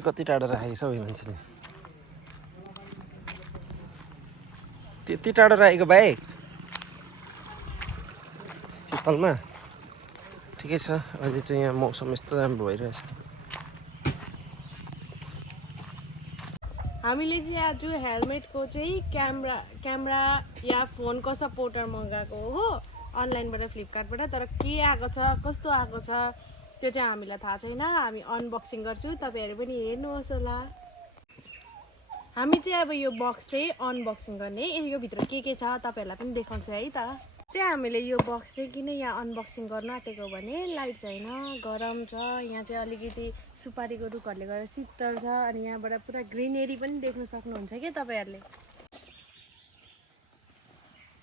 कति टाढो राखेको छ हौ यो मान्छेले त्यति टाढो राखेको बाइक शीतलमा ठिकै छ अहिले चाहिँ यहाँ मौसम यस्तो राम्रो भइरहेछ हामीले चाहिँ आज हेलमेटको चाहिँ क्यामेरा या फोनको सपोर्टर मगाएको हो अनलाइनबाट फ्लिपकार्टबाट तर के आएको छ कस्तो आएको छ त्यो चाहिँ हामीलाई थाहा छैन हामी अनबक्सिङ गर्छौँ तपाईहरु पनि हेर्नुहोस् होला हामी चाहिँ अब यो बक्स चाहिँ अनबक्सिङ गर्ने यो भित्र के छ तपाईहरुलाई पनि देखाउँछु है त चाहिँ हामीले यो बक्स चाहिँ किन यहाँ अनबक्सिङ गर्न आँटेको भने लाइट छैन गरम छ यहाँ चाहिँ अलिकति सुपारीको रुखहरूले गर्दा शीतल छ अनि यहाँबाट पुरा ग्रिनेरी पनि देख्न सक्नुहुन्छ के तपाईहरुले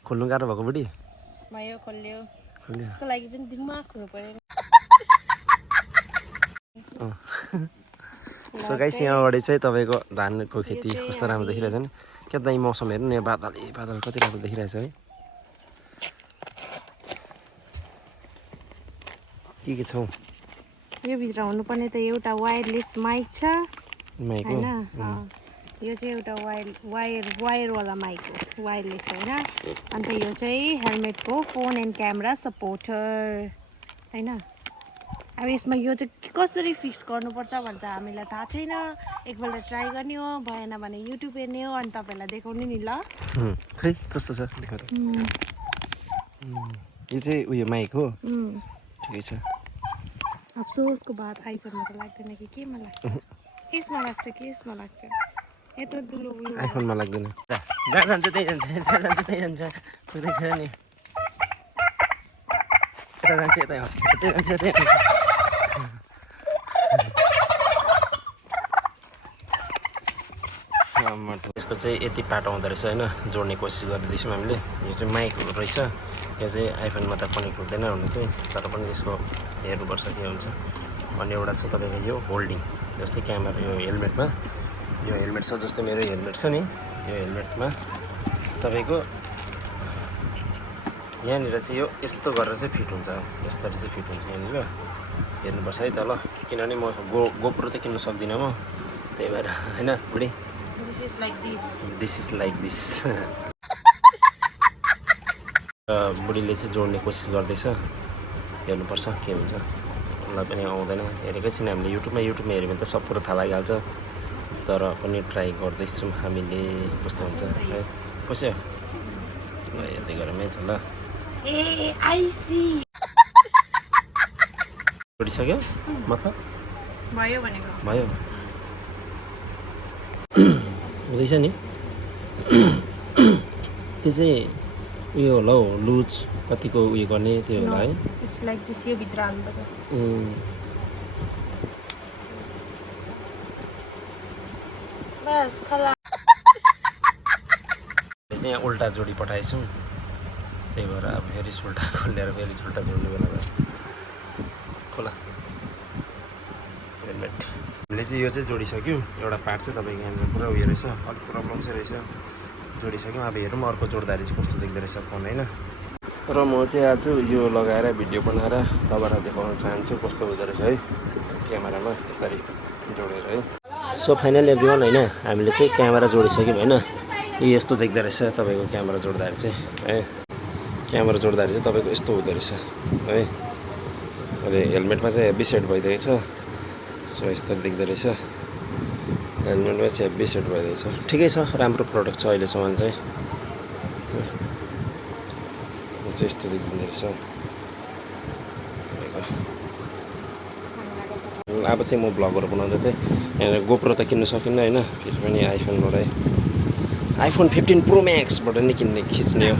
खोल्नु गाह्रो भएको बुढी भयो खोल्यो त्यसको लागि पनि दिमाग हुनु पर्यो सो गाइस यहाँबाट चाहिँ तपाईको धानको खेती कस्तो राम्रो देखिरहेछ नि के दाइ मौसम हेर्नु न बादल कति राम्रो देखिरहेछ है के छ यो भित्र हुनुपर्ने त एउटा वायरलेस माइक छ हैन यो चाहिँ एउटा वायरवाला माइक हो वायरलेस हैन अन्त यो चाहिँ हेलमेटको फोन एन्ड क्यामेरा सपोर्टर हैन अब यसमा यो चाहिँ कसरी फिक्स गर्नुपर्छ भने त हामीलाई थाहा छैन एकपल्ट ट्राई गर्ने हो भएन भने युट्युब हेर्ने हो अनि तपाईहरुलाई देखाउने नि ल खै कस्तो छ देखाउ त यो चाहिँ उयो माइक हो ठिकै छ अफसोसको बात आइफोनमा त लाग्दैन कि केमा लाग्छ यसमा लाग्छ कि यसमा लाग्छ यत्रो दुलो उयो आइफोनमा लाग्दैन जहाँ जान्छ त्यही जान्छ जहाँ जान्छ त्यही जान्छ कुदैखेर नि यता जान्छ यतै आउँछ त्यही जान्छ त्यही आउँछ यसको चाहिँ यति पाटो हुँदो रहेछ होइन जोड्ने कोसिस गर्दैछौँ हामीले यो चाहिँ माइकहरू रहेछ यो चाहिँ आइफोनमा त कनेक्ट हुँदैन हुनु चाहिँ तर पनि यसको हेर्नुपर्छ के हुन्छ अनि एउटा छ तपाईँको यो होल्डिङ जस्तै क्यामेरा यो हेलमेटमा यो हेलमेट छ जस्तै मेरो हेलमेट छ नि यो हेलमेटमा तपाईँको यहाँनिर चाहिँ यो यस्तो गरेर चाहिँ फिट हुन्छ यसरी चाहिँ फिट हुन्छ यहाँनिर हेर्नुपर्छ है त ल किनभने म गोप्रो त किन्न सक्दिनँ म त्यही भएर होइन बुढी दिस इज लाइक दिस बुढीले चाहिँ जोड्ने कोसिस गर्दैछ हेर्नुपर्छ के हुन्छ मलाई पनि आउँदैन हेरेकै छैन हामीले युट्युबमा हेऱ्यो भने त सब कुरो थाहा लागिहाल्छ तर पनि ट्राई गर्दैछौँ हामीले कस्तो हुन्छ है कसो ल हेर्दै गरौँ है त ल जोडिसक्यो मतलब भयो भनेको भयो हुँदैछ नि त्यो चाहिँ उयो होला हौ लुज कतिको उयो गर्ने त्यो होला है इट्स लाइक दिस यो भित्र हाल्नुपर्छ बस खला चाहिँ यहाँ उल्टा जोडी पठाएछौँ त्यही भएर अब फेरि उल्टा खोलेर फेरि उल्टा जोड्नु बेला भयो खोला हेलमेट हामीले चाहिँ यो चाहिँ जोडिसक्यौँ एउटा पार्ट चाहिँ तपाईँको यहाँनिर पुरा उयो रहेछ अलिक प्रब्लम चाहिँ रहेछ जोडिसक्यौँ अब हेरौँ अर्को जोड्दाखेरि चाहिँ कस्तो देख्दो रहेछ फोन होइन र म चाहिँ आज यो लगाएर भिडियो बनाएर तपाईँलाई देखाउन चाहन्छु कस्तो हुँदो रहेछ है क्यामेरामा यसरी जोडेर है सो फाइनल एभ्रिवान होइन हामीले चाहिँ क्यामेरा जोडिसक्यौँ होइन यस्तो देख्दो रहेछ तपाईँको क्यामेरा जोड्दाखेरि चाहिँ है क्यामेरा जोड्दाखेरि चाहिँ तपाईँको यस्तो हुँदो रहेछ है अहिले हेलमेटमा चाहिँ हेभी सेट भइदिएको छ सो यस्तो देख्दो रहेछ हेलमेटमा चाहिँ हेभी सेट भइदिएको छ ठिकै छ राम्रो प्रडक्ट छ अहिलेसम्म चाहिँ यस्तो देख्दो रहेछ अब चाहिँ म भ्लगहरू बनाउँदा चाहिँ यहाँनिर गोप्रो त किन्नु सकिन्न होइन फेरि पनि आइफोनबाटै आइफोन 15 प्रो म्याक्सबाट नै खिच्ने हो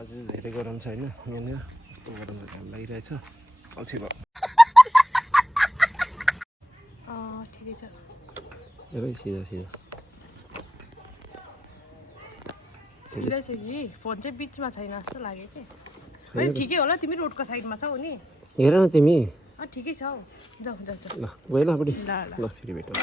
अझै धेरै गरम छ होइन यहाँनिर गरम लागिरहेछ अल्छी भयो ठिकै छ सिधा सिधा सिधै छ कि फोन चाहिँ बिचमा छैन जस्तो लाग्यो कि होइन ठिकै होला तिमी रोडको साइडमा छौ नि हेर न तिमी ठिकै छ हौ जाऊ जाऊ जाऊ ल गयो ल बुढी ल फेरि भेटौँ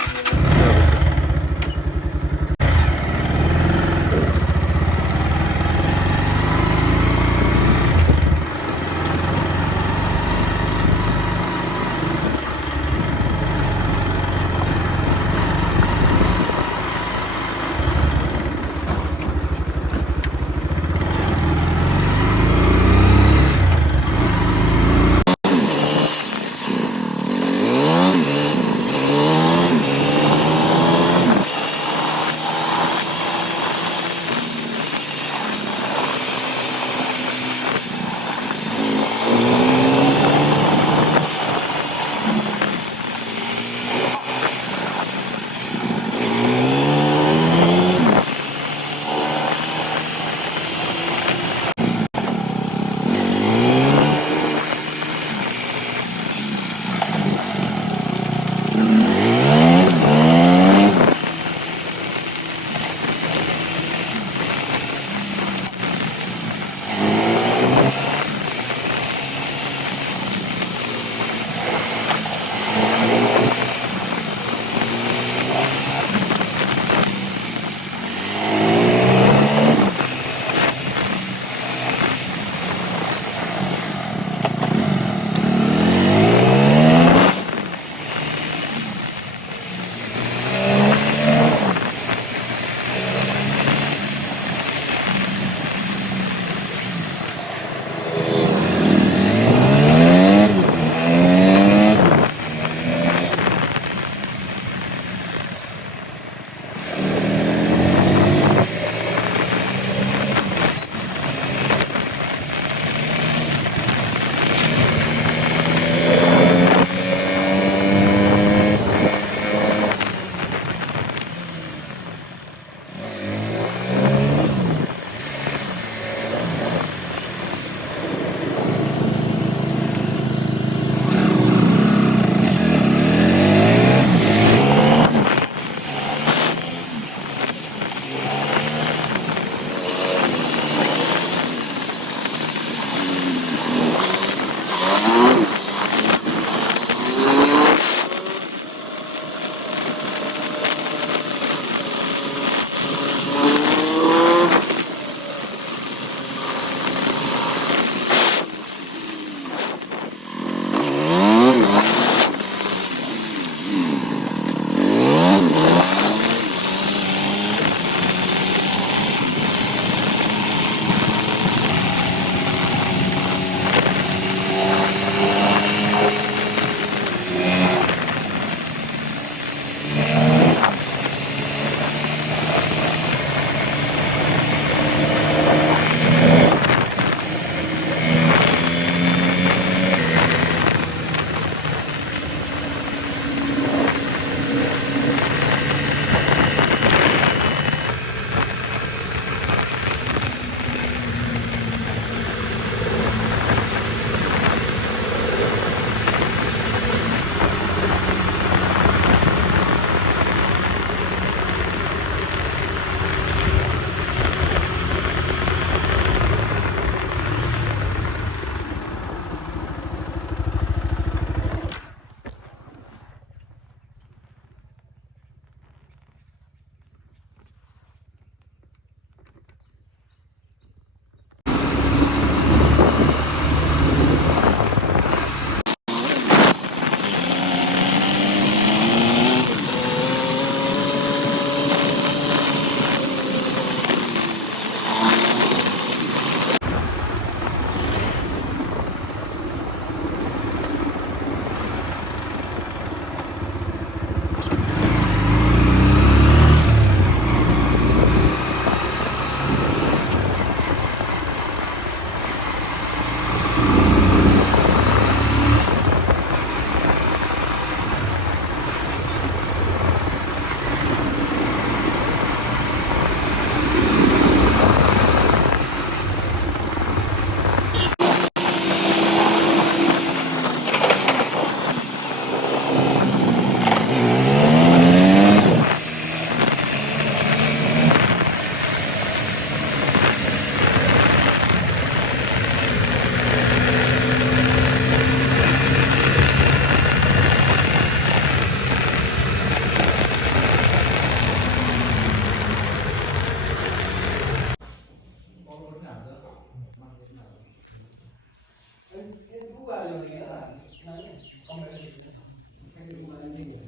नि